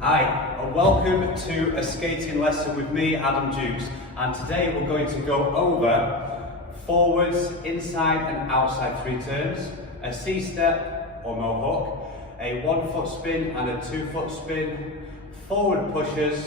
Hi, and welcome to a skating lesson with me, Adam Dukes, and today we're going to go over forwards, inside and outside three turns, a C-step or mohawk, a 1 foot spin and a 2 foot spin, forward pushes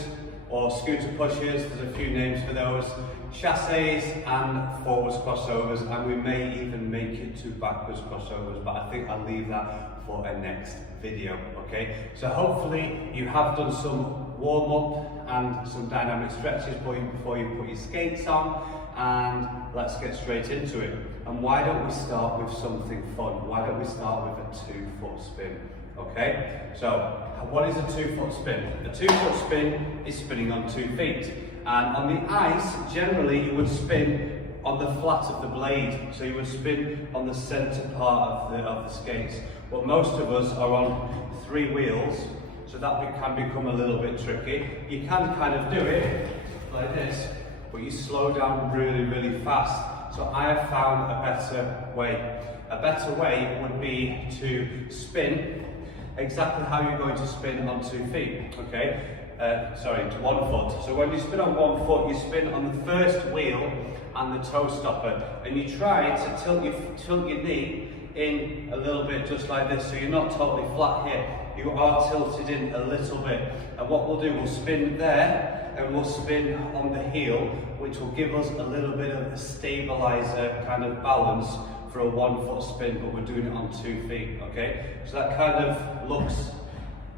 or scooter pushes, there's a few names for those, chasses and forwards crossovers, and we may even make it to backwards crossovers, but I think I'll leave that for a next video, okay? So hopefully you have done some warm-up and some dynamic stretches before you put your skates on, and let's get straight into it. And why don't we start with something fun? Why don't we start with a 2 foot spin? Okay, so what is a 2 foot spin? A 2 foot spin is spinning on 2 feet. And on the ice, generally you would spin on the flat of the blade. So you would spin on the center part of the skates. But most of us are on 3 wheels, so that can become a little bit tricky. You can kind of do it like this, but you slow down really, really fast. So I have found a better way. A better way would be to spin exactly how you're going to spin on 2 feet, okay? Sorry, to 1 foot. So when you spin on 1 foot, you spin on the first wheel and the toe stopper, and you try to tilt your knee in a little bit just like this, so you're not totally flat here. You are tilted in a little bit, and what we'll do, we'll spin there and we'll spin on the heel, which will give us a little bit of a stabilizer kind of balance for a 1 foot spin, but we're doing it on 2 feet, okay? So that kind of looks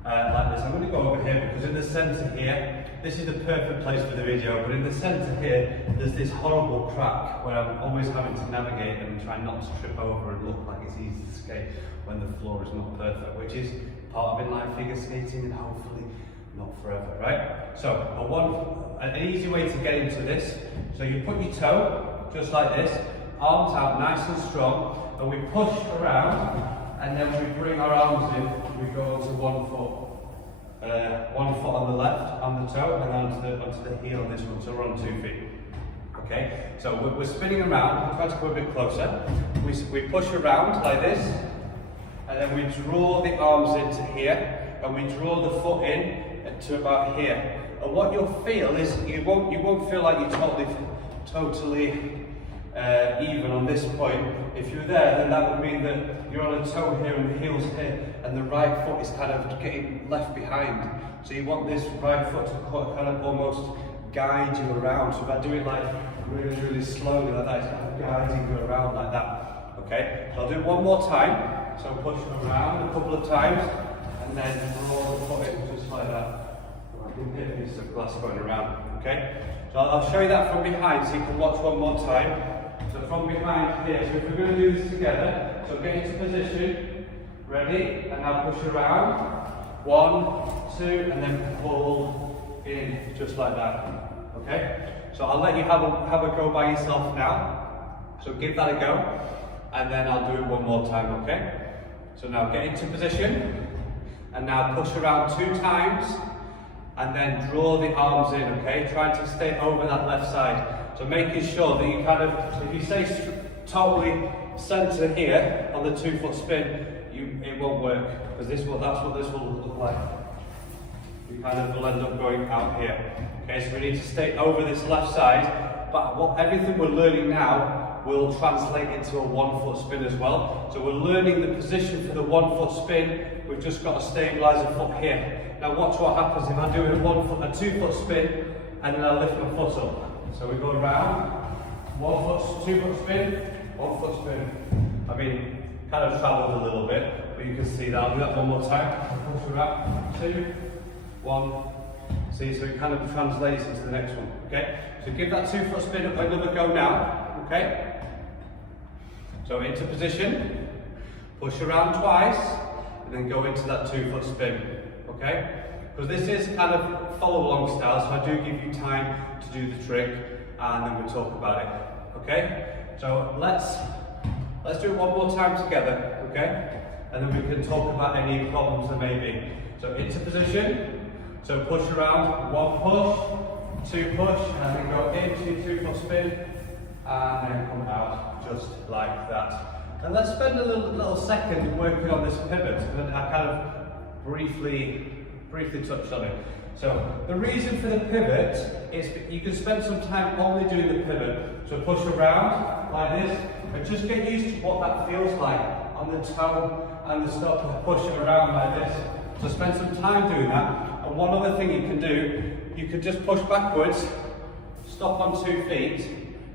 like this. I'm going to go over here because in the centre here, this is the perfect place for the video, but in the centre here, there's this horrible crack where I'm always having to navigate and try not to trip over and look like it's easy to skate when the floor is not perfect, which is part of inline figure skating and hopefully not forever, right? So an easy way to get into this, so you put your toe just like this, arms out nice and strong, and we push around, and then we bring our arms in, we go onto 1 foot. 1 foot on the left, on the toe, and then onto the heel on this one, so we're on 2 feet. Okay, so we're spinning around, we'll try to go a bit closer. We push around like this, and then we draw the arms into here, and we draw the foot in to about here. And what you'll feel is, you won't feel like you're totally even on this point. If you're there, then that would mean that you're on a toe here and the heel's here, and the right foot is kind of getting left behind. So you want this right foot to kind of almost guide you around. So if I do it like really, really slowly like that, it's kind of guiding you around like that. Okay, so I'll do it one more time. So push around a couple of times, and then roll the foot in just like that. I can get this glass going around. Okay, so I'll show you that from behind so you can watch one more time. So from behind here, so if we're going to do this together, so get into position, ready, and now push around, 1, 2, and then pull in just like that, okay? So I'll let you have a go by yourself now, so give that a go, and then I'll do it one more time, okay? So now get into position, and now push around 2 times, and then draw the arms in, okay? Trying to stay over that left side. So making sure that you kind of, if you stay totally centre here on the 2 foot spin, it won't work, because that's what this will look like. You kind of will end up going out here. Okay, so we need to stay over this left side, but everything we're learning now will translate into a 1 foot spin as well. So we're learning the position for the 1 foot spin, we've just got to stabilise the foot here. Now watch what happens if I do a 2 foot spin, and then I lift my foot up. So we go around, 1 foot, 2 foot spin, 1 foot spin. I mean, kind of travelled a little bit, but you can see that. I'll do that one more time. Push around, 2, 1. See, so it kind of translates into the next one, okay? So give that 2 foot spin another go now, okay? So into position, push around twice, and then go into that 2 foot spin, okay? Because this is kind of follow along style, so I do give you time to do the trick, and then we'll talk about it, okay? So let's do it one more time together, okay? And then we can talk about any problems there may be. So into position, so push around, 1 push, 2 push, and then go into 2 foot spin, and then come out just like that. And let's spend a little second working on this pivot, and I kind of briefly briefly touched on it. So the reason for the pivot is you can spend some time only doing the pivot. So push around like this and just get used to what that feels like on the toe and the stop, pushing around like this. So spend some time doing that. And one other thing you can do, you can just push backwards, stop on 2 feet.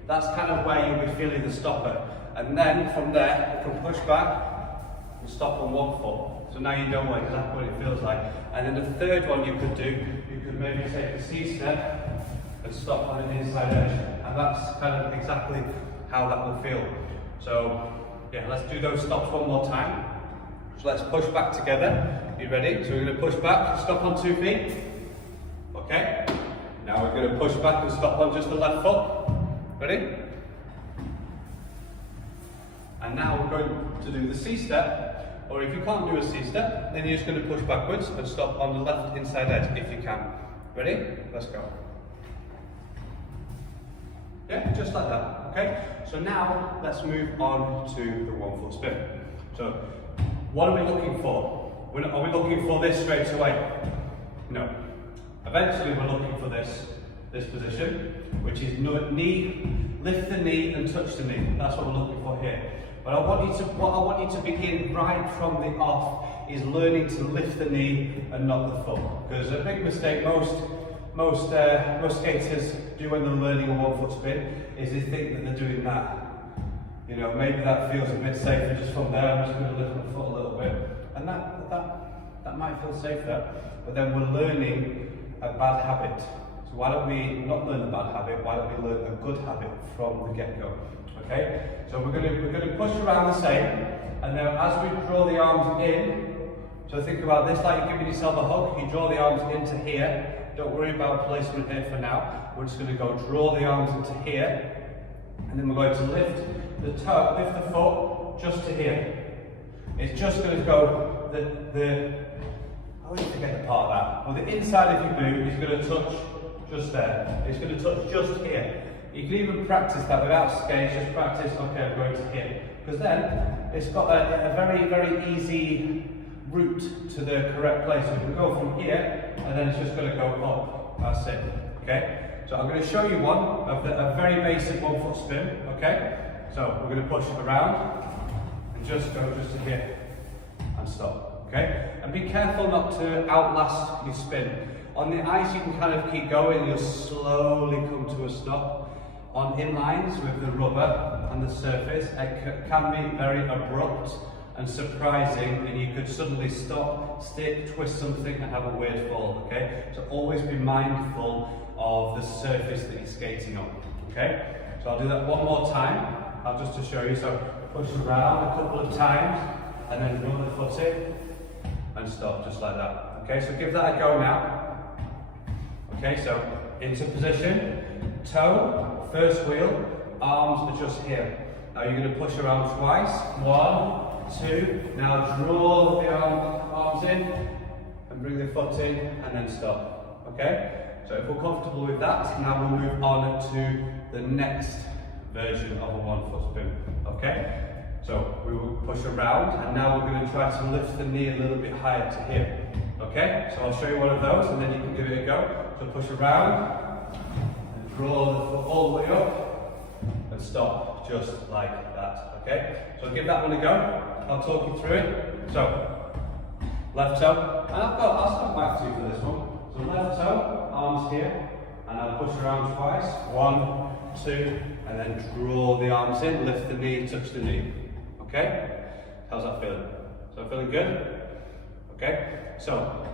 That's kind of where you'll be feeling the stopper. And then from there, you can push back and stop on 1 foot. So now you know exactly what it feels like. And then the third one you could do, you could maybe take a C step and stop on an inside edge. And that's kind of exactly how that will feel. So yeah, let's do those stops one more time. So let's push back together. You ready? So we're going to push back, stop on 2 feet. Okay. Now we're going to push back and stop on just the left foot. Ready? And now we're going to do the C step. Or if you can't do a C step, then you're just going to push backwards and stop on the left inside edge if you can. Ready? Let's go. Yeah, just like that. Okay? So now let's move on to the 1 foot spin. So what are we looking for? Are we looking for this straight away? No. Eventually we're looking for this position, which is knee, lift the knee and touch the knee. That's what we're looking for here. But what I want you to begin right from the off is learning to lift the knee and not the foot. Because a big mistake most skaters do when they're learning a 1 foot spin is they think that they're doing that. You know, maybe that feels a bit safer just from there. I'm just going to lift my foot a little bit, and that might feel safer. But then we're learning a bad habit. So why don't we not learn a bad habit? Why don't we learn a good habit from the get-go? Okay, so we're going to push around the same, and then as we draw the arms in, so think about this like you're giving yourself a hug. You draw the arms into here. Don't worry about placement here for now. We're just going to go draw the arms into here, and then we're going to lift the toe, lift the foot just to here. It's just going to go I always forget the part of that. Well, the inside of your boot is going to touch just there. It's going to touch just here. You can even practice that without skates, just practice, okay, I'm going to here. Because then, it's got a very, very easy route to the correct place. So you can go from here, and then it's just going to go up. That's it, okay? So I'm going to show you one of a very basic 1 foot spin, okay? So we're going to push around, and just go just to here, and stop, okay? And be careful not to outlast your spin. On the ice, you can kind of keep going, you'll slowly come to a stop. On inlines with the rubber and the surface, it can be very abrupt and surprising, and you could suddenly stop, stick, twist something and have a weird fall, okay? So always be mindful of the surface that you're skating on, okay? So I'll do that one more time, just to show you. So push around a couple of times, and then roll the foot in, and stop, just like that. Okay, so give that a go now. Okay, so into position, toe, first wheel, arms are just here. Now you're going to push around twice. 1, 2. Now draw the arms in and bring the foot in and then stop. Okay? So if we're comfortable with that, now we'll move on to the next version of a 1 foot spin. Okay? So we will push around, and now we're going to try to lift the knee a little bit higher to here. Okay? So I'll show you one of those and then you can give it a go. So push around. Draw the foot all the way up and stop just like that, okay? So give that one a go. I'll talk you through it. So, left toe, and I'll stop back to you for this one. So left toe, arms here, and I'll push around twice. 1, 2, and then draw the arms in, lift the knee, touch the knee. Okay? How's that feeling? So feeling good? Okay? So,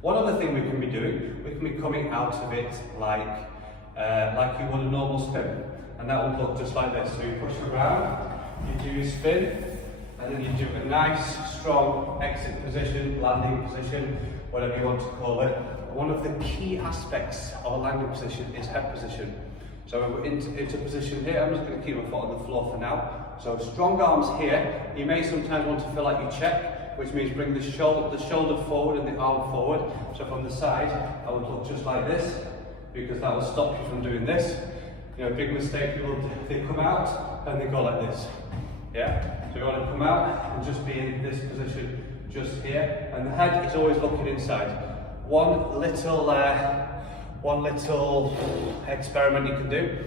one other thing we can be doing, we can be coming out of it like you would a normal spin. And that will look just like this. So you push around, you do your spin, and then you do a nice, strong exit position, landing position, whatever you want to call it. One of the key aspects of a landing position is head position. So we're into position here. I'm just going to keep my foot on the floor for now. So strong arms here. You may sometimes want to feel like you check, which means bring the shoulder forward and the arm forward. So from the side, I would look just like this, because that will stop you from doing this. You know, big mistake people do, they come out and they go like this. Yeah? So you want to come out and just be in this position, just here, and the head is always looking inside. One little experiment you can do.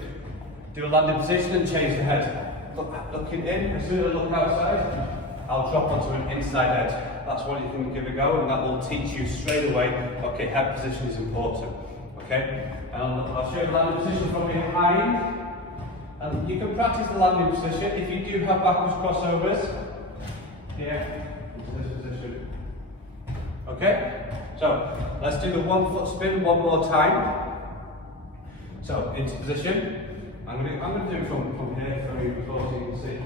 Do a landing position and change the head. Looking in, as soon as I look outside, I'll drop onto an inside edge. That's what you can give a go, and that will teach you straight away, okay, head position is important. Okay? And I'll show you the landing position from behind. And you can practice the landing position if you do have backwards crossovers. Here, into this position. Okay? So, let's do the 1 foot spin one more time. So, into position. I'm going to do it from here for you so you can see.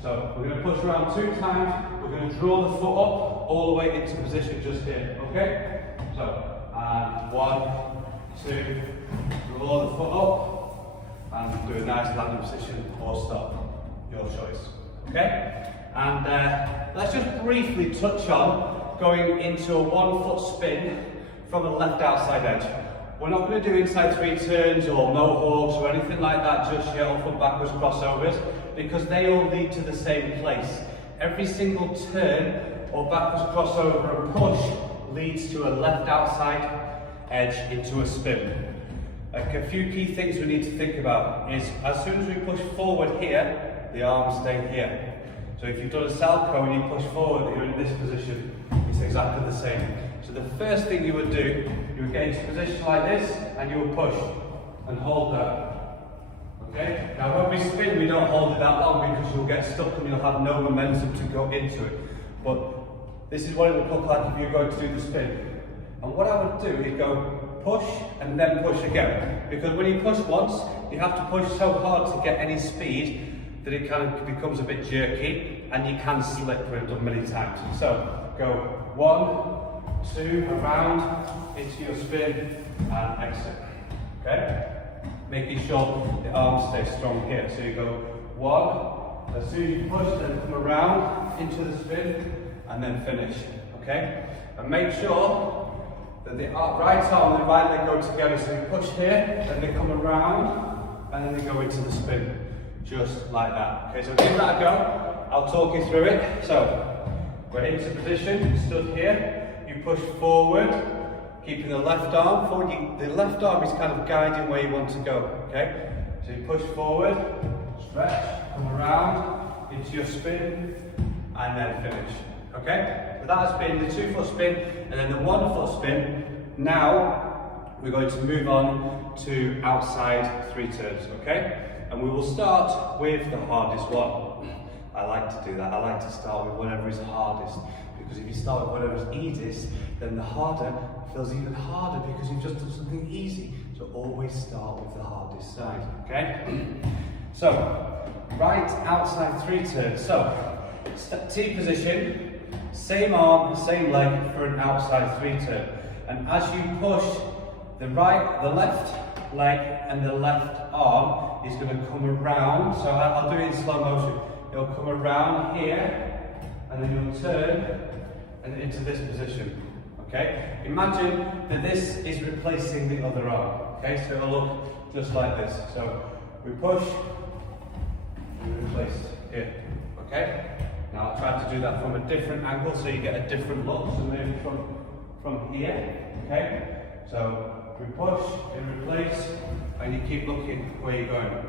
So, we're going to push around 2 times. We're going to draw the foot up all the way into position just here. Okay? So, and 1, 2, draw the foot up. And do a nice landing position or stop, your choice. Okay? And let's just briefly touch on going into a 1 foot spin from the left outside edge. We're not going to do inside 3 turns or mohawks or anything like that just yet, or from backwards crossovers, because they all lead to the same place. Every single turn or backwards crossover and push leads to a left outside edge into a spin. Like a few key things we need to think about is, as soon as we push forward here, the arms stay here. So if you've done a salchow and you push forward, you're in this position, it's exactly the same. So the first thing you would do, you would get into a position like this, and you would push and hold that. Okay? Now when we spin, we don't hold it that long because you'll get stuck and you'll have no momentum to go into it. But this is what it would look like if you're going to do the spin. And what I would do is go push and then push again, because when you push once, you have to push so hard to get any speed that it kind of becomes a bit jerky and you can slip. We've done many times. So go 1, 2, around into your spin and exit. Okay? Making sure the arms stay strong here. So you go 1, as soon as you push, then come around into the spin and then finish. Okay? And make sure that the right arm and the right leg go together. So you push here, then they come around, and then they go into the spin. Just like that. Okay, so give that a go. I'll talk you through it. So, we're into position, stood here. You push forward, keeping the left arm forward. The left arm is kind of guiding where you want to go. Okay? So you push forward, stretch, come around, into your spin, and then finish. Okay? So that has been the 2 foot spin, and then the 1 foot spin. Now we're going to move on to outside 3 turns. Okay? And we will start with the hardest one. I like to do that. I like to start with whatever is hardest, because if you start with whatever is easiest, then the harder feels even harder because you've just done something easy. So always start with the hardest side. Okay? So right outside 3 turns. So T position. Same arm, same leg for an outside 3 turn. And as you push, the left leg and the left arm is going to come around. So I'll do it in slow motion. It'll come around here, and then you'll turn and into this position. Okay? Imagine that this is replacing the other arm. Okay? So it'll look just like this. So we push, and replace here. Okay? Now I'll try to do that from a different angle so you get a different look. So maybe from here, okay? So we push and replace, and you keep looking where you're going.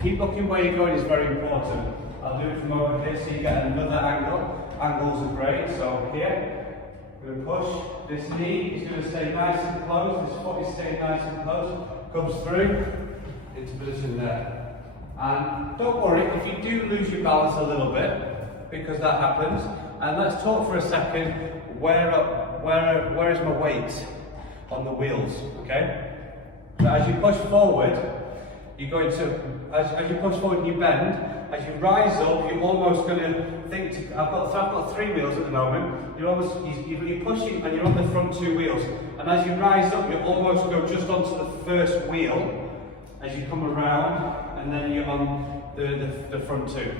Keep looking where you're going is very important. I'll do it from over here so you get another angle. Angles are great. So here, we're going to push. This knee is going to stay nice and close. This foot is staying nice and close. Comes through into position there. And don't worry if you do lose your balance a little bit, because that happens. And let's talk for a second, where is my weight on the wheels, okay? So as you push forward, you're going to, as you push forward and you bend, as you rise up, you're almost going to think, I've got 3 wheels at the moment, you're pushing and you're on the front 2 wheels. And as you rise up, you almost go just onto the first wheel, as you come around, and then you're on the front 2.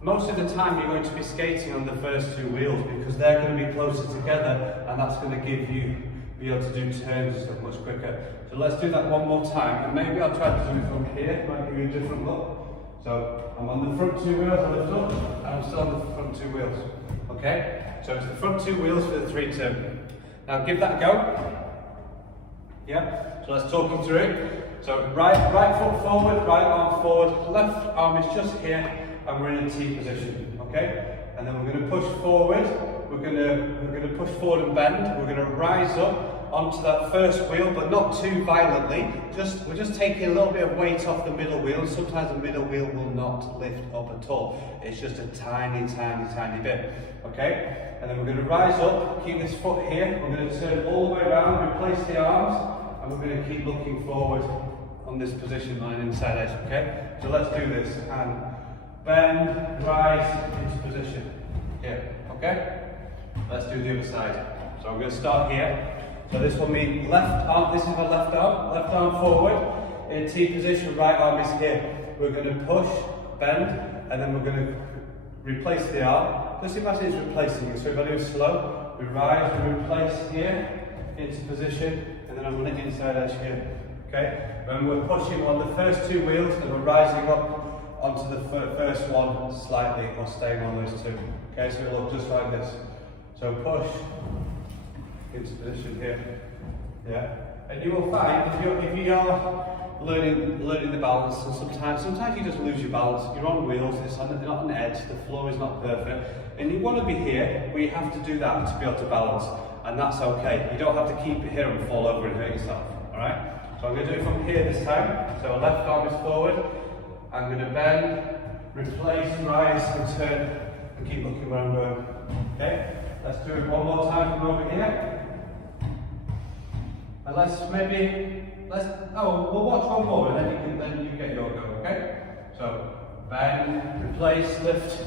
Most of the time you're going to be skating on the first 2 wheels because they're going to be closer together, and that's going to be able to do turns and stuff much quicker. So let's do that one more time, and maybe I'll try to do it from here, might give you a different look. So I'm on the front 2 wheels, I lift up, and I'm still on the front 2 wheels. Okay? So it's the front two wheels for the three turn. Now give that a go. Yeah, so let's talk you through it. So right foot forward, right arm forward, left arm is just here, and we're in a T position, okay? And then we're going to push forward, we're going to push forward and bend, we're going to rise up onto that first wheel, but not too violently. We're just taking a little bit of weight off the middle wheel, and sometimes the middle wheel will not lift up at all. It's just a tiny, tiny, tiny bit, okay? And then we're going to rise up, keep this foot here, we're going to turn all the way around, replace the arms, and we're going to keep looking forward on this position line inside edge, okay? So let's do this, and bend, rise into position, here, okay? Let's do the other side. So I'm going to start here. So this will mean left arm, this is my left arm forward, in T position, right arm is here. We're going to push, bend, and then we're going to replace the arm. Just imagine it's replacing it, so if I do it slow, we rise, we replace here, into position, and then I'm on the inside edge here, okay? And we're pushing on the first two wheels, and we're rising up onto the first one slightly, or staying on those two, okay? So it'll look just like this. So push, into position here, yeah? And you will find, if you're learning the balance, and sometimes you just lose your balance. You're on wheels, it's not on edge, the floor is not perfect, and you want to be here, where you have to do that to be able to balance. And that's okay. You don't have to keep it here and fall over and hurt yourself, all right? So I'm going to do it from here this time. So left arm is forward. I'm going to bend, replace, rise, and turn, and keep looking where I'm going. Okay? Let's do it one more time from over here. And we'll watch one more, and then you get your go, okay? So bend, replace, lift.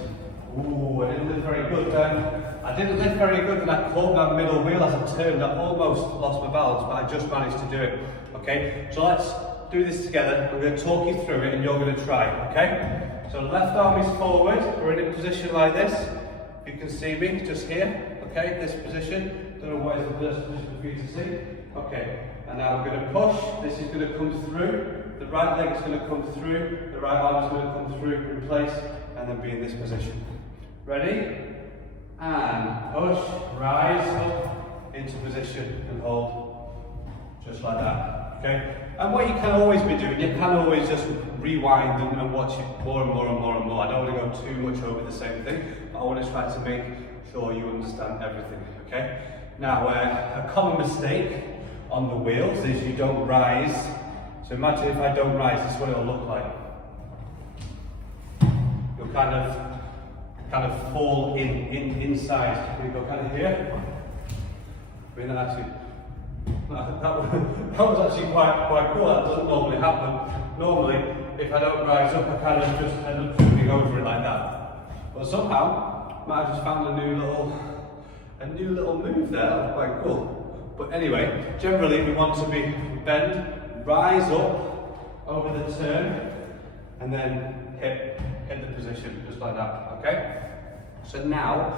Ooh, I didn't lift very good then. I didn't lift very good, and I caught that middle wheel as I turned. I almost lost my balance, but I just managed to do it. Okay, so let's do this together. I'm going to talk you through it, and you're going to try. Okay, so left arm is forward. We're in a position like this. You can see me just here. Okay, this position. Don't know what is the best position for you to see. Okay, and now we're going to push. This is going to come through. The right leg is going to come through. The right arm is going to come through, replace, and then be in this position. Ready? And push, rise up into position and hold, just like that, okay? And what you can always be doing, you can always just rewind and watch it more and more and more and more. I don't want to go too much over the same thing, but I want to try to make sure you understand everything, okay? Now, a common mistake on the wheels is you don't rise. So imagine if I don't rise, this is what it'll look like. You'll kind of fall inside. We go kind of here. I mean, that was actually quite cool. That doesn't normally happen. Normally, if I don't rise up, I kind of just end up tripping over it like that. But somehow, I might have just found a new little move there. That was quite cool. But anyway, generally we want to be bend, rise up over the turn, and then hit the position, just like that, okay? So now,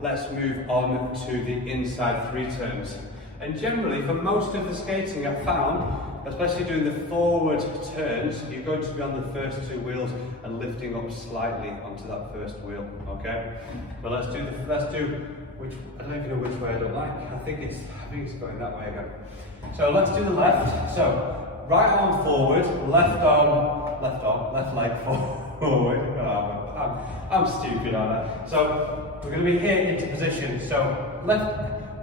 let's move on to the inside three turns. And generally, for most of the skating I've found, especially doing the forward turns, you're going to be on the first two wheels and lifting up slightly onto that first wheel, okay? But let's do which, I don't even know which way I don't like. I think it's going that way again. So let's do the left. So, right arm forward, left leg forward. I'm stupid, aren't I? So we're going to be here into position. So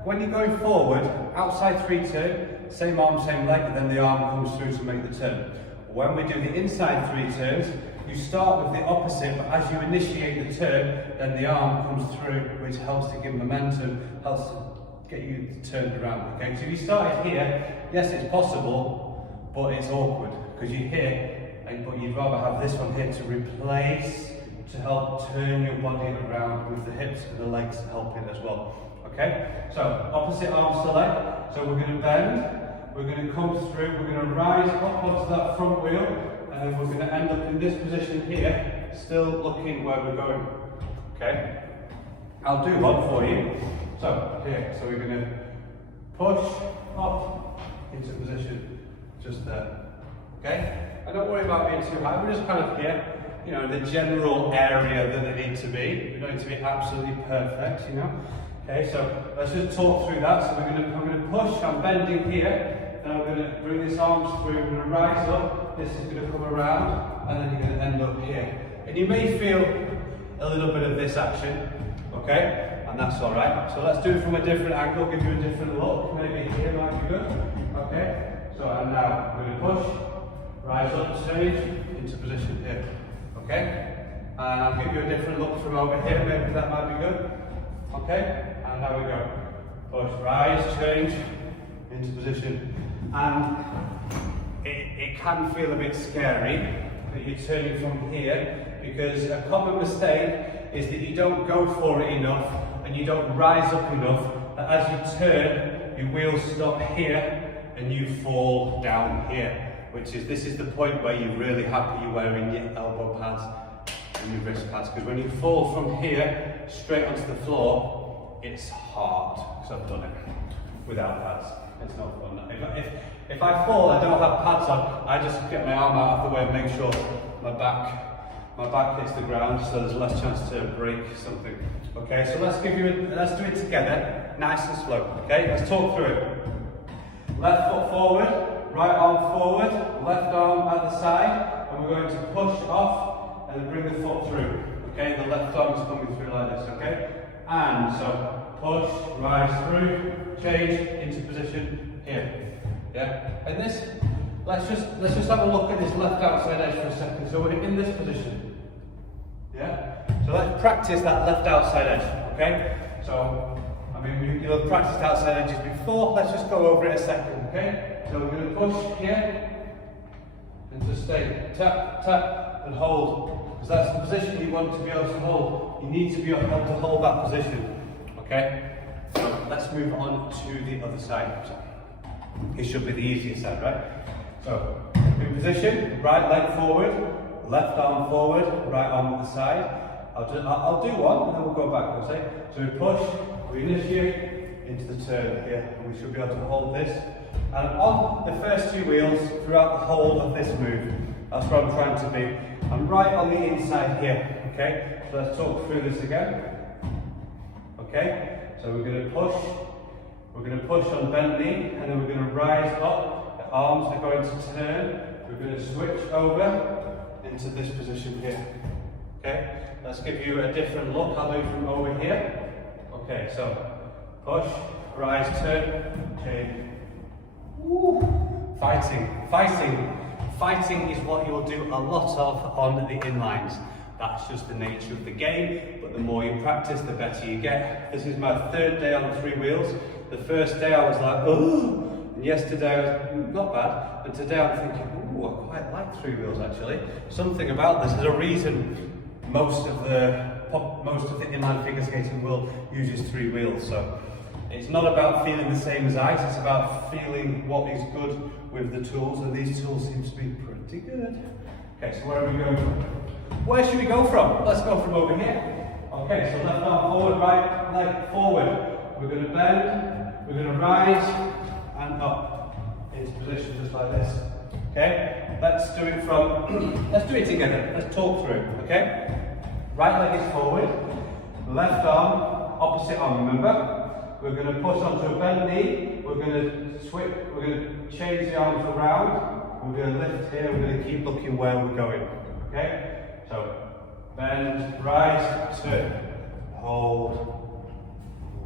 when you're going forward, outside three turn, same arm, same leg, and then the arm comes through to make the turn. When we do the inside three turns, you start with the opposite, but as you initiate the turn, then the arm comes through, which helps to give momentum, helps to get you turned around. Okay, so if you started here, yes, it's possible, but it's awkward because you're here. But you'd rather have this one here to replace, to help turn your body around with the hips and the legs helping as well. Okay? So, opposite arms to leg. So we're going to bend, we're going to come through, we're going to rise up onto that front wheel, and then we're going to end up in this position here, still looking where we're going. Okay? I'll do one for you. So, here, so we're going to push up into position, just there. Okay? And don't worry about being too high, we're just kind of here. you know, the general area that they need to be. We don't need to be absolutely perfect, you know. Okay, so let's just talk through that. So I'm going to push, I'm bending here, then I'm going to bring this arms through, I'm going to rise up, this is going to come around, and then you're going to end up here. And you may feel a little bit of this action, okay, and that's all right. So let's do it from a different angle, give you a different look. Maybe here might be good, okay. So and now I'm going to push, rise up, change into position here, okay. And I'll give you a different look from over here. Maybe that might be good, okay. And now we go. Push, rise, change into position. And it can feel a bit scary that you're turning from here, because a common mistake is that you don't go for it enough and you don't rise up enough, that as you turn, your wheels stop here and you fall down here, this is the point where you're really happy you're wearing your elbow pads and your wrist pads, because when you fall from here straight onto the floor, it's hard, because I've done it without pads. It's not fun. If I fall, I don't have pads on, I just get my arm out of the way and make sure my back hits the ground, so there's less chance to break something. Okay, so let's do it together, nice and slow. Okay, let's talk through it. Left foot forward, right arm forward, left arm at the side, and we're going to push off and then bring the foot through. Okay, the left arm is coming through like this. Okay. And so push, rise through, change into position here. Yeah. And this, let's just have a look at this left outside edge for a second. So we're in this position. Yeah. So let's practice that left outside edge. Okay. So I mean you'll have practiced outside edges before. Let's just go over it a second. Okay. So we're going to push here and just stay tap tap and hold. Because that's the position you want to be able to hold. You need to be able to hold that position. Okay? So let's move on to the other side. It should be the easiest side, right? So, in position, right leg forward, left arm forward, right arm at the side. I'll do one and then we'll go backwards. Eh? So we push, we initiate into the turn here, and we should be able to hold this. And on the first two wheels, throughout the whole of this move, that's where I'm trying to be. I'm right on the inside here, okay? So let's talk through this again. Okay, so we're going to push on bent knee, and then we're going to rise up, the arms are going to turn, we're going to switch over into this position here. Okay, let's give you a different look, I'll do it from over here. Okay, so push, rise, turn, change. Woo. Fighting is what you'll do a lot of on the inlines. That's just the nature of the game, but the more you practice, the better you get. This is my third day on 3 wheels. The first day I was like, oh, and yesterday I was not bad, and today I'm thinking, oh, I quite like 3 wheels actually. Something about this, there's a reason most of the inline figure skating world uses 3 wheels. So it's not about feeling the same as ice, it's about feeling what is good with the tools, and these tools seem to be pretty good. Okay, so where are we going from? Where should we go from? Let's go from over here. Okay, so left arm forward, right leg forward. We're going to bend, we're going to rise and up into position just like this. Okay, let's do it together. Let's talk through it, okay? Right leg is forward, left arm, opposite arm, remember? We're going to push onto a bent knee, we're going to switch, we're going to change the arms around, we're going to lift here, we're going to keep looking where we're going, okay? So, bend, rise, turn, hold,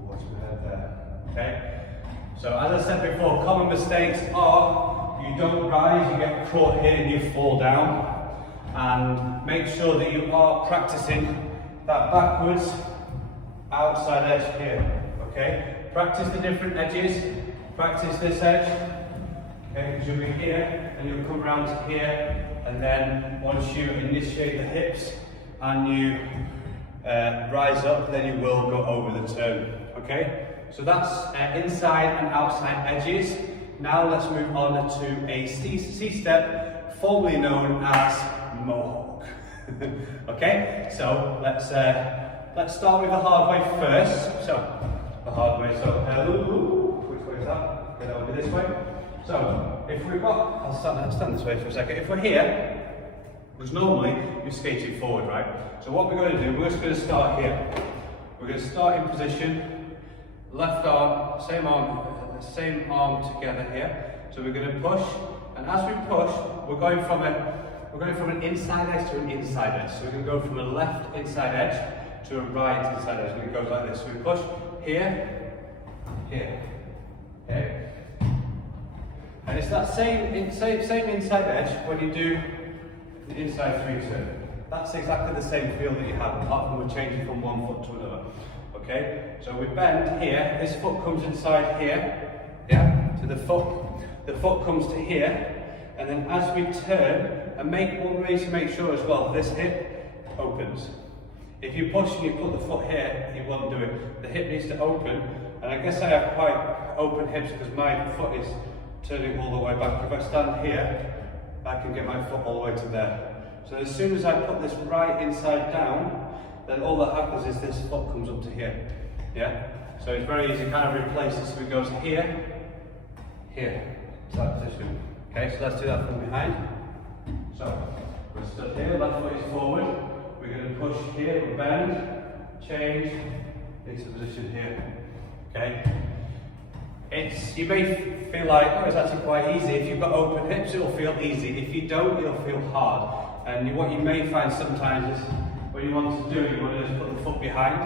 watch my head there, okay? So as I said before, common mistakes are, you don't rise, you get caught here and you fall down, and make sure that you are practicing that backwards, outside edge here. Okay, practice the different edges, practice this edge, okay, because you'll be here and you'll come around to here, and then once you initiate the hips and you rise up, then you will go over the turn, okay? So that's inside and outside edges. Now let's move on to a C-step, formerly known as Mohawk. Okay, so let's start with the hard way first. So, the hard way, so which way is that? Okay, that will be this way. So if we've got, I'll stand this way for a second. If we're here, Because normally you're skating forward, right? So what we're going to do, we're just going to start here. We're going to start in position, left arm, same arm together here. So we're going to push, and as we push, we're going from an inside edge to an inside edge. So we're going to go from a left inside edge to a right inside edge. And it goes like this. So we push here, here, okay? And it's that same inside edge when you do the inside three turn. That's exactly the same feel that you had, apart from we're changing from one foot to another. Okay? So we bend here, this foot comes inside here, yeah? So the foot comes to here, and then as we turn, and one way to make sure as well, this hip opens. If you push and you put the foot here, you won't do it. The hip needs to open, and I guess I have quite open hips because my foot is turning all the way back. If I stand here, I can get my foot all the way to there. So as soon as I put this right inside down, then all that happens is this foot comes up to here. Yeah? So it's very easy to kind of replace it. So it goes here, here. It's that position. Okay, so let's do that from behind. So we're stood here, left foot is forward. We're going to push here, we bend, change into position here. Okay? You may feel like, oh, it's actually quite easy. If you've got open hips, it'll feel easy. If you don't, it'll feel hard. And what you may find sometimes is when you want to do it, you want to just put the foot behind,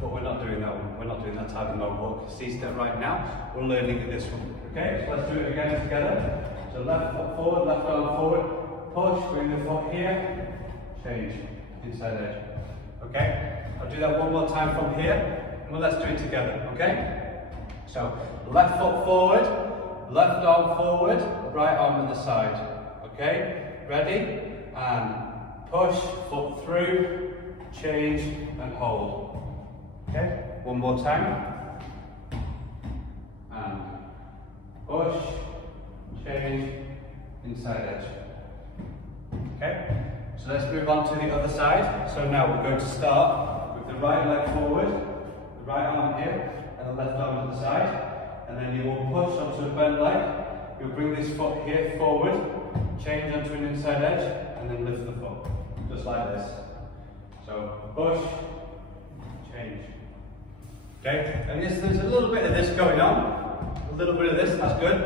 but we're not doing that one. We're not doing that type of mohawk. C-step right now. We're learning this one. Okay, so let's do it again together. So left foot forward, left arm forward, push, bring the foot here, change, inside edge. Okay, I'll do that one more time from here, and let's do it together, okay? So left foot forward, left arm forward, right arm at the side. Okay, ready? And push, foot through, change and hold. Okay, one more time. And push, change, inside edge. Okay, so let's move on to the other side. So now we're going to start with the right leg forward, the right arm here, and the left arm to the side. And then you will push onto a bent leg. You'll bring this foot here forward, change onto an inside edge, and then lift the foot, just like this. So push, change. Okay, and there's a little bit of this going on, a little bit of this, that's good.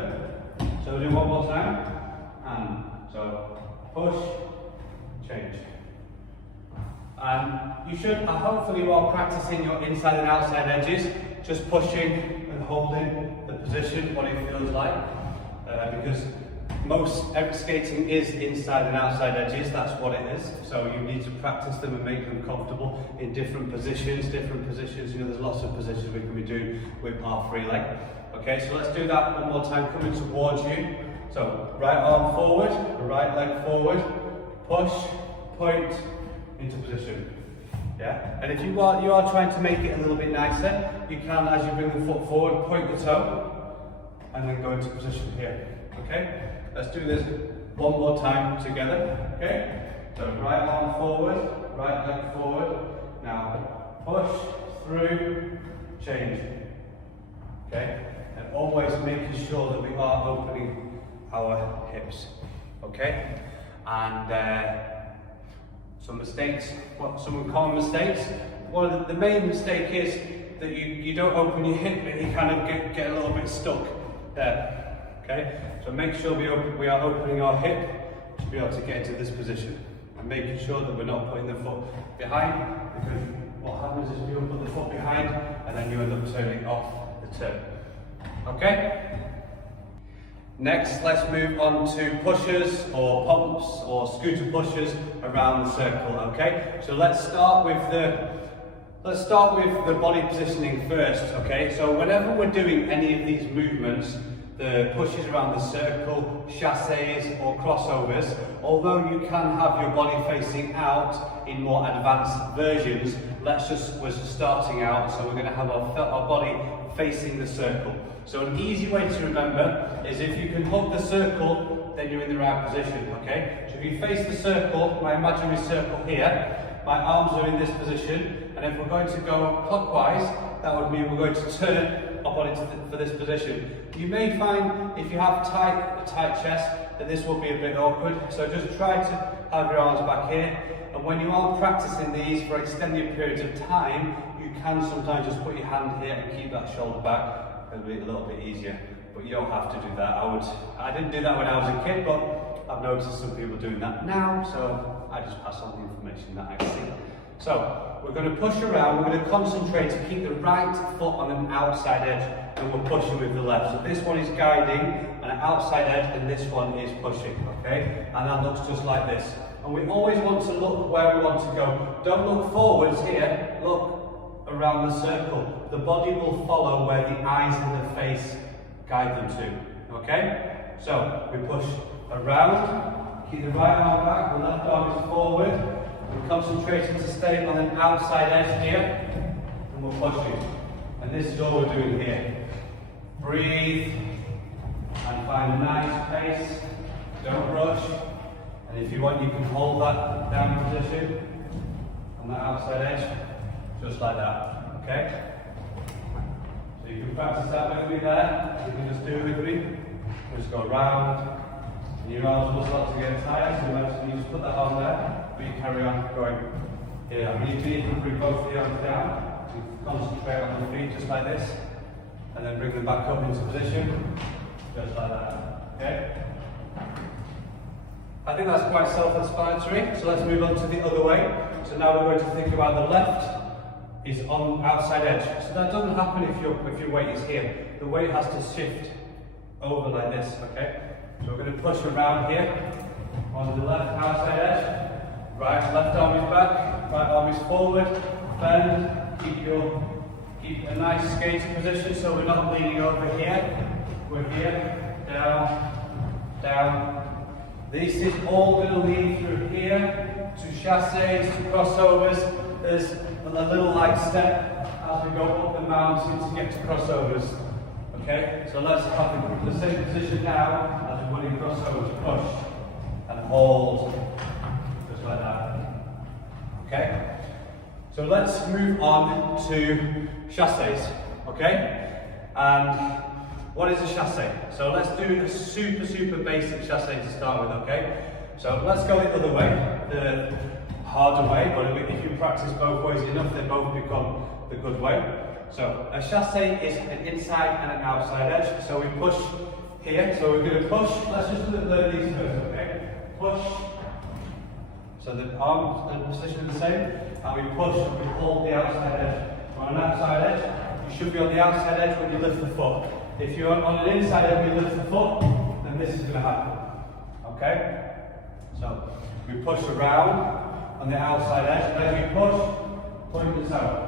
So we'll do one more time, and so push, change. And you should, hopefully while practicing your inside and outside edges, just pushing and holding the position, what it feels like, because most skating is inside and outside edges, that's what it is. So you need to practice them and make them comfortable in different positions, you know, there's lots of positions we can be doing with our free leg. Okay, so let's do that one more time, coming towards you. So right arm forward, right leg forward, push, point, into position. Yeah, and if you are trying to make it a little bit nicer, you can, as you bring the foot forward, point the toe, and then go into position here. Okay, let's do this one more time together. Okay, so right arm forward, right leg forward. Now push through, change. Okay, and always making sure that we are opening our hips. Okay, and some mistakes, some common mistakes. One of the main mistake is that you don't open your hip and you kind of get a little bit stuck there. Okay, so make sure we are opening our hip to be able to get into this position and making sure that we're not putting the foot behind, because what happens is you'll put the foot behind and then you end up turning off the turn. Okay? Next, let's move on to pushers or pumps or scooter pushers around the circle. Okay, so let's start with the body positioning first. Okay, so whenever we're doing any of these movements, the pushes around the circle, chasses or crossovers, although you can have your body facing out in more advanced versions, we're just starting out, so we're going to have our body facing the circle. So an easy way to remember is if you can hold the circle, then you're in the right position, okay? So if you face the circle, my imaginary circle here, my arms are in this position, and if we're going to go clockwise, that would mean we're going to turn our body for this position. You may find if you have a tight chest, that this will be a bit awkward. So just try to have your arms back here. And when you are practicing these for extended periods of time, you can sometimes just put your hand here and keep that shoulder back. It'll be a little bit easier, but you don't have to do that. I didn't do that when I was a kid, but I've noticed some people doing that now, so I just pass on the information that I see. So we're going to push around, we're going to concentrate to keep the right foot on an outside edge, and we're pushing with the left. So this one is guiding an outside edge, and this one is pushing, okay? And that looks just like this. And we always want to look where we want to go. Don't look forwards here, look around the circle. The body will follow where the eyes and the face guide them to, okay? So we push around, keep the right arm back, the left arm is forward. We're concentrating to stay on an outside edge here, and we're pushing. And this is all we're doing here. Breathe, and find a nice pace. Don't rush. And if you want, you can hold that down position on that outside edge, just like that, okay? So you can practice that with me there. You can just do it with me. Just go round. And your arms will start to get tired, so you just put that on there, but you carry on going here. And you can bring both the arms down, you concentrate on the feet just like this, and then bring them back up into position, just like that, okay? I think that's quite self-explanatory, so let's move on to the other way. So now we're going to think about the left is on outside edge. So that doesn't happen if your weight is here. The weight has to shift over like this, okay? So we're going to push around here on the left outside edge. Left arm is back, right arm is forward. Bend, keep a nice skating position so we're not leaning over here. We're here, down, down. This is all going to lead through here to chassés, to crossovers. There's a little light step as we go up the mountain to get to crossovers. Okay, so let's have the same position now as we're running crossovers. Push and hold, just like that. Okay, so let's move on to chassés. Okay, and what is a chassé? So let's do a super basic chassé to start with. Okay, so let's go the other way, the harder way. But if you practice both ways enough, they both become the good way. So a chassé is an inside and an outside edge. So we push here. So we're going to push. Let's just learn these first, okay? Push. So the arm and position is the same. And we push and we hold the outside edge. On an outside edge, you should be on the outside edge when you lift the foot. If you're on an inside edge when you lift the foot, then this is going to happen. Okay? So we push around on the outside edge. And as we push, point this out.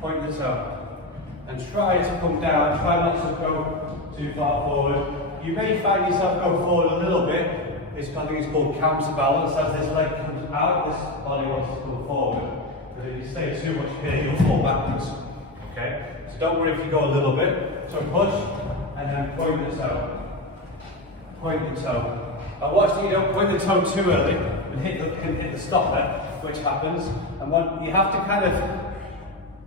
Point this out, and try to come down, try not to go too far forward. You may find yourself go forward a little bit. I think it's called counterbalance. As this leg comes out, this body wants to come forward. But if you stay too much here, you'll fall backwards. Okay? So don't worry if you go a little bit. So push, and then point this out. Point the toe. Now watch that you don't point the toe too early and hit the stopper, which happens. And you have to kind of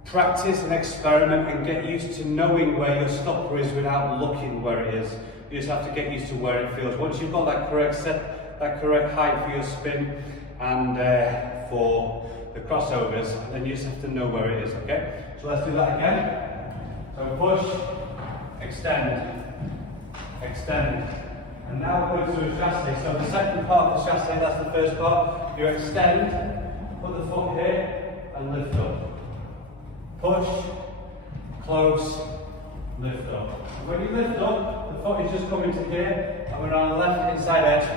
practice and experiment and get used to knowing where your stopper is without looking where it is. You just have to get used to where it feels. Once you've got that correct set, that correct height for your spin and for the crossovers, then you just have to know where it is, okay? So let's do that again. So push, extend, extend. And now we're going to a chassé. So the second part of the chassé, that's the first part. You extend, put the foot here and lift up. Push, close, lift up. And when you lift up, the foot is just coming to here, and we're on the left inside edge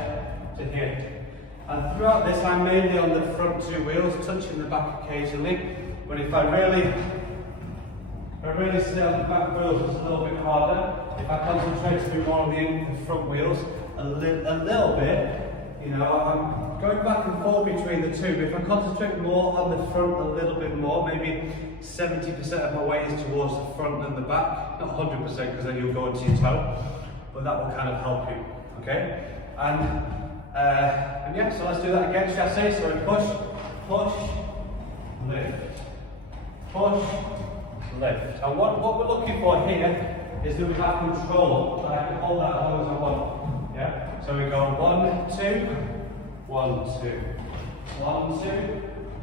to here. And throughout this, I'm mainly on the front two wheels, touching the back occasionally. But if I really stay on the back wheels, it's a little bit harder. If I concentrate to do more on the front wheels, a little bit, you know, I'm going back and forth between the two, but if I concentrate more on the front a little bit more, maybe 70% of my weight is towards the front than the back, not 100% because then you'll go into your toe, but that will kind of help you, okay? And yeah, so let's do that again, chassé. So we push, push, lift, push, lift. And what we're looking for here is that we have control, so I can hold that as long as I want. Yeah? So we go 1, 2, 1, 2. 1, 2,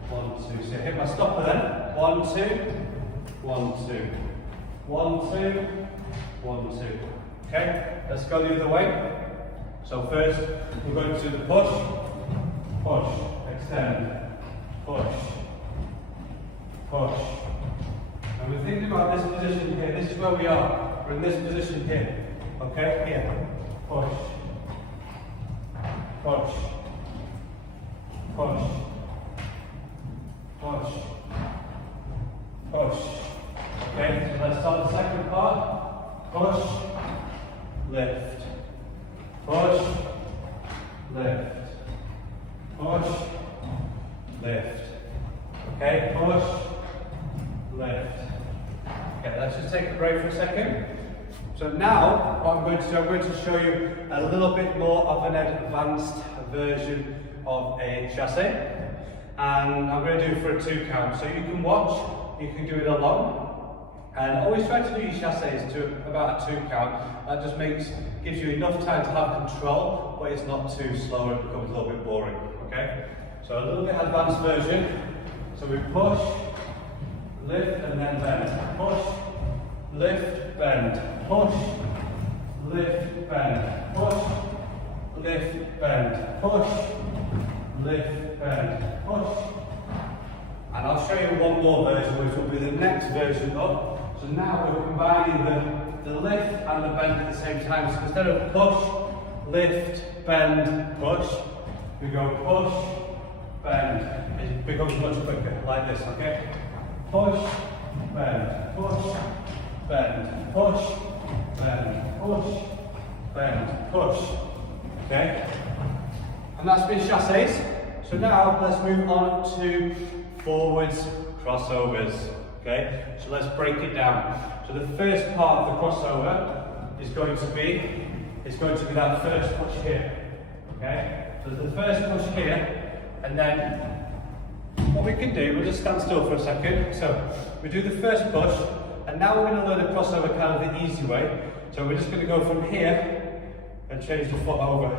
1, 2. So hit my stopper then. 1, 2, 1, 2. 1, 2, 1, 2. Okay, let's go the other way. So first we're going to do the push, push, extend, push, push. And we're thinking about this position here. This is where we are. We're in this position here. Okay, here. Push, push, push, push, push. Okay, so let's start the second part. Push, lift, push, lift, push, lift. Okay, push, lift. Okay, let's just take a break for a second. So now, what I'm going to do, I'm going to show you a little bit more of an advanced version of a chassé. And I'm going to do it for a 2 count. So you can watch, you can do it along. And always try to do your chassés to about a 2 count. That just gives you enough time to have control, but it's not too slow and it becomes a little bit boring. Okay? So a little bit advanced version. So we push, lift, and then bend. Push, lift, bend. Push, lift, bend. Push, lift, bend. Push, lift, bend. Push. And I'll show you one more version, which will be the next version up. So now we're combining the lift and the bend at the same time. So instead of push, lift, bend, push, we go push, bend. It becomes much quicker, like this, okay? Push, bend, push, bend, push, bend, push, bend, push. Okay? And that's been chassés. So now let's move on to forwards crossovers. Okay? So let's break it down. So the first part of the crossover is going to be that first push here. Okay? So the first push here, and then what we can do, we'll just stand still for a second. So we do the first push, and now we're going to learn a crossover kind of the easy way. So we're just going to go from here and change the foot over.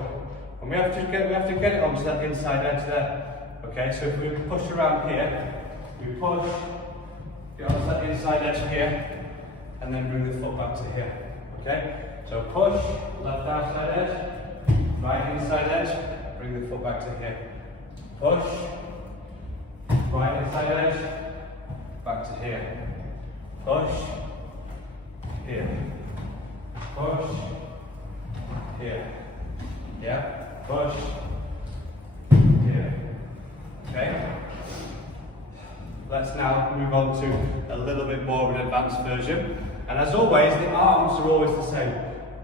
And we have to get it onto that inside edge there. Okay, so if we push around here, we push, get onto that inside edge here, and then bring the foot back to here. Okay? So push, left outside edge, right inside edge, bring the foot back to here. Push, right inside edge, back to here. Push, here. Push, here. Yeah? Push, here. Okay? Let's now move on to a little bit more of an advanced version. And as always, the arms are always the same.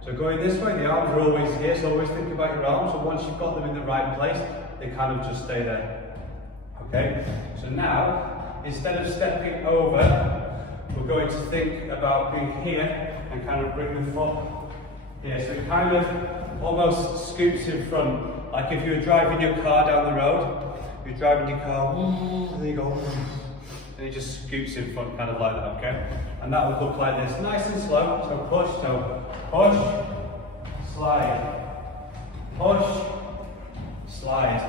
So going this way, the arms are always here, so always think about your arms. So once you've got them in the right place, they kind of just stay there. Okay? So now, instead of stepping over, we're going to think about being here and kind of bring the foot here. So it kind of almost scoops in front. Like if you were driving your car down the road, you're driving your car, and then you go, and it just scoops in front, kind of like that, okay? And that would look like this, nice and slow. So push, push, slide.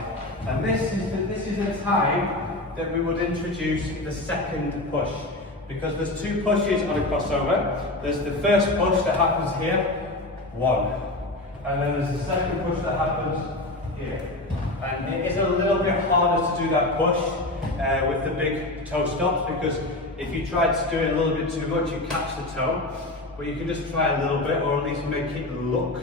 And this is the time that we would introduce the second push, because there's 2 pushes on a crossover. There's the first push that happens here, 1, and then there's the second push that happens here. And it is a little bit harder to do that push with the big toe stops, because if you try to do it a little bit too much, you catch the toe. But you can just try a little bit, or at least make it look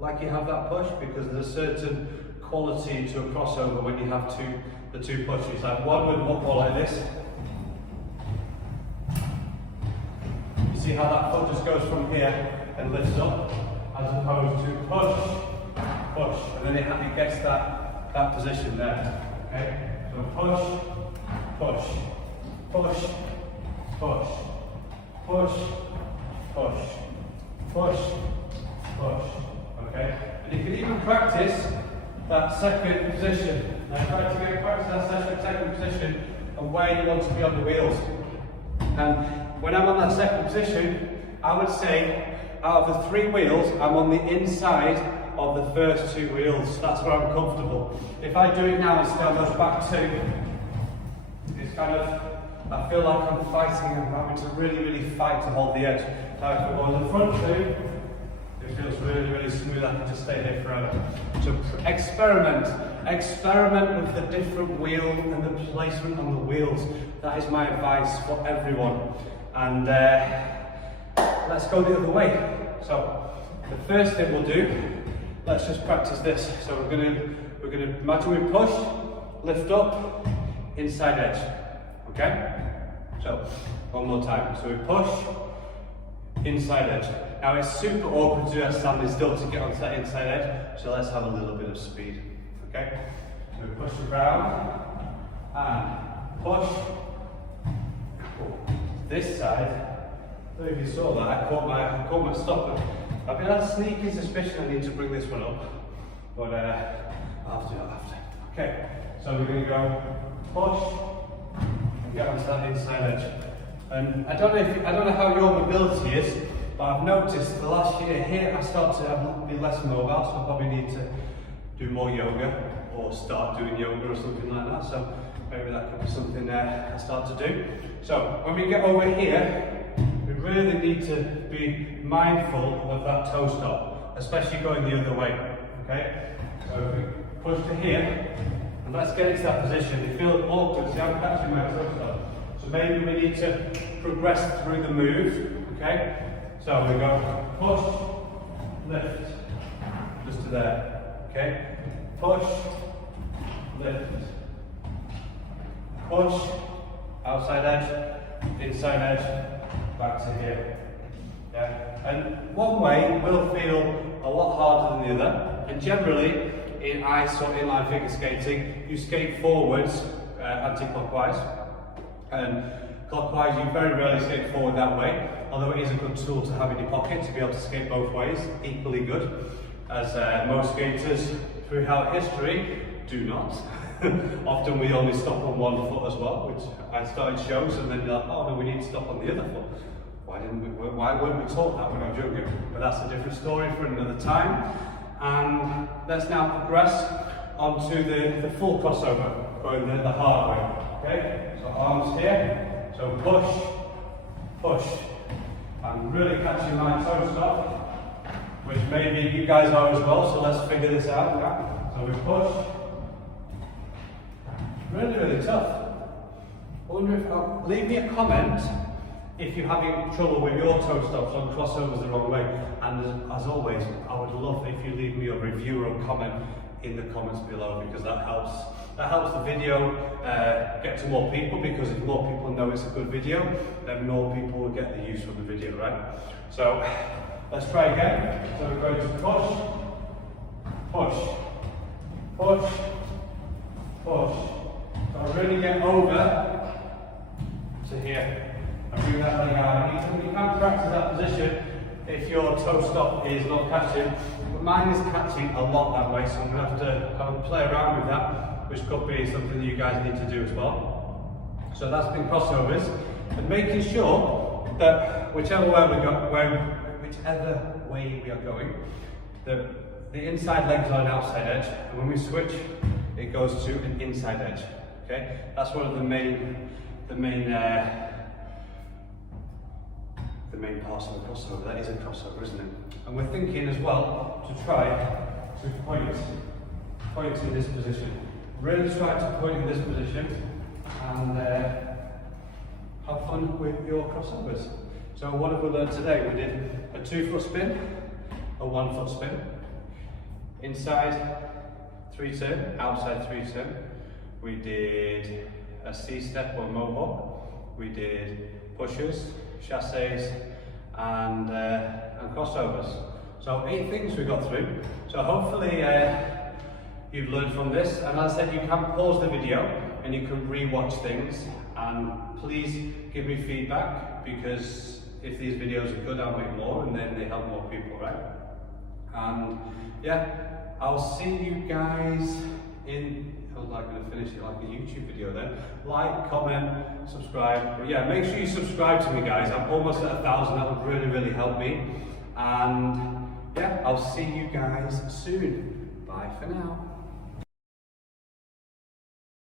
like you have that push, because there's a certain quality to a crossover when you have the two pushes. Like one would look more like this. You see how that foot just goes from here and lifts up, as opposed to push, and then it gets that position there. Okay, so push, okay, and you can even practice that second position. Now try to practice that second position and where you want to be on the wheels. And when I'm on that second position, I would say out of the 3 wheels, I'm on the inside of the first 2 wheels. That's where I'm comfortable. If I do it now and stay on those back 2, it's kind of, I feel like I'm fighting and having to really fight to hold the edge. Now if I go on the front 2, it feels really smooth. I can just stay here forever. So experiment with the different wheel and the placement on the wheels. That is my advice for everyone. And let's go the other way. So the first thing we'll do, let's just practice this. So we're gonna imagine we push, lift up, inside edge. Okay? So one more time. So we push, inside edge. Now it's super awkward to do that standing still to get onto that inside edge. So let's have a little bit of speed. Okay? So we push around and push. This side, I don't know if you saw that, I caught my stopper. I've been had a sneaking suspicion I need to bring this one up, but I'll have to. Okay, so we're going to go push and get onto that inside edge. And I don't know how your mobility is, but I've noticed the last year here I start to be less mobile, so I probably need to do more yoga or start doing yoga or something like that. So maybe that could be something I start to do. So when we get over here, we really need to be mindful of that toe stop, especially going the other way. Okay? So if we push to here, and let's get into that position. You feel awkward, see I'm catching my toe stop. So maybe we need to progress through the move. Okay? So we go push, lift, just to there. Okay? Push, lift, push, outside edge, inside edge, back to here. Yeah? And one way will feel a lot harder than the other. And generally, in ice or inline figure skating, you skate forwards anti-clockwise. And clockwise, you very rarely skate forward that way. Although it is a good tool to have in your pocket to be able to skate both ways, equally good. As most skaters throughout history do not. Often we only stop on one foot as well, which I started shows and then they're like, oh no, we need to stop on the other foot. Why weren't we taught that when I was younger? But that's a different story for another time. And let's now progress onto the full crossover, going the hard way. Okay, so arms here, so push. I'm really catching my toe stop, which maybe you guys are as well, so let's figure this out now. So we push. Really tough. I wonder if, leave me a comment if you're having trouble with your toe stops on crossovers the wrong way. And as always, I would love if you leave me a review or a comment in the comments below, because that helps the video get to more people, because if more people know it's a good video, then more people will get the use from the video, right? So let's try again. So we're going to push. So I really get over to here and bring that leg out. You can practice that position if your toe stop is not catching, but mine is catching a lot that way, so I'm going to have to play around with that, which could be something that you guys need to do as well. So that's been crossovers, and making sure that whichever way we are going, the inside leg is on an outside edge, and when we switch, it goes to an inside edge. Okay, that's one of the main parts of a crossover. That is a crossover, isn't it? And we're thinking as well to try to point in this position. Really try to point in this position and have fun with your crossovers. So what have we learned today? We did a 2-foot spin, a 1-foot spin, inside 3-turn, outside 3-turn. We did a C-step or mohawk. We did pushes, chasses, and crossovers. So 8 things we got through. So hopefully you've learned from this. And as I said, you can pause the video and you can re-watch things. And please give me feedback, because if these videos are good, I'll make more, and then they help more people, right? And yeah, I'll see you guys in feels like I'm going to finish it like a YouTube video then. Like, comment, subscribe. But yeah, make sure you subscribe to me, guys. I'm almost at 1,000. That would really, really help me. And yeah, I'll see you guys soon. Bye for now.